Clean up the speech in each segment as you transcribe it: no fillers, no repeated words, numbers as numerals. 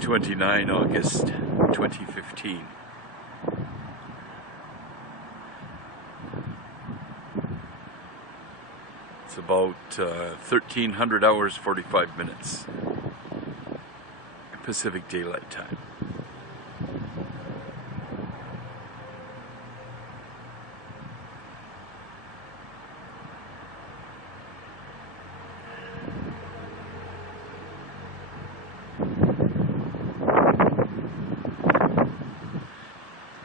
29 August 2015. It's about 1300 hours 45 minutes Pacific Daylight Time.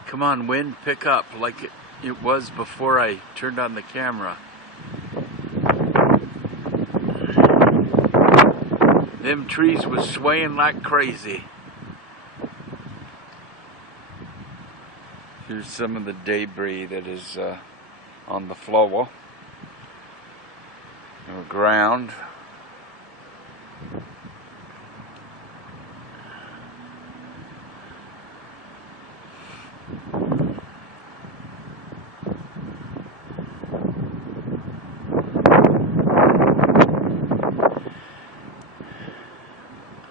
Come on, wind, pick up like it was before I turned on the camera. Them trees was swaying like crazy. Here's some of the debris that is on the floor or ground.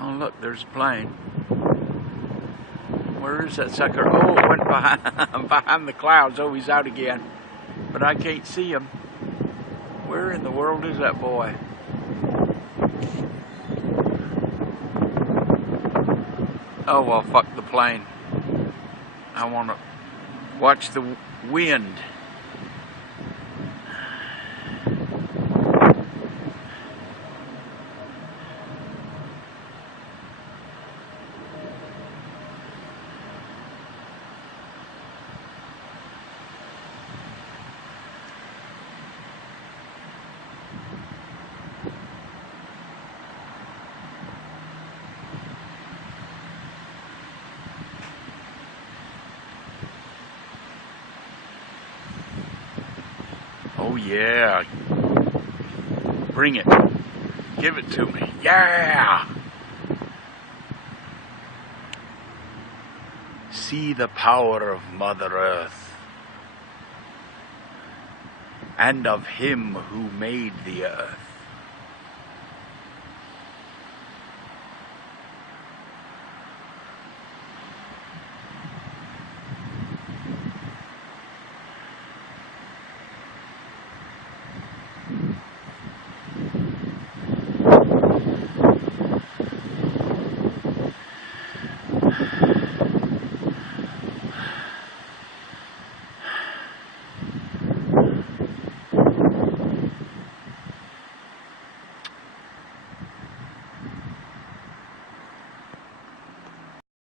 Oh look, there's a plane. Where is that sucker? Oh, it went behind the clouds. Oh, he's out again. But I can't see him. Where in the world is that boy? Oh, well, fuck the plane. I want to watch the wind. Oh yeah, bring it, give it to me, yeah! See the power of Mother Earth and of Him who made the earth.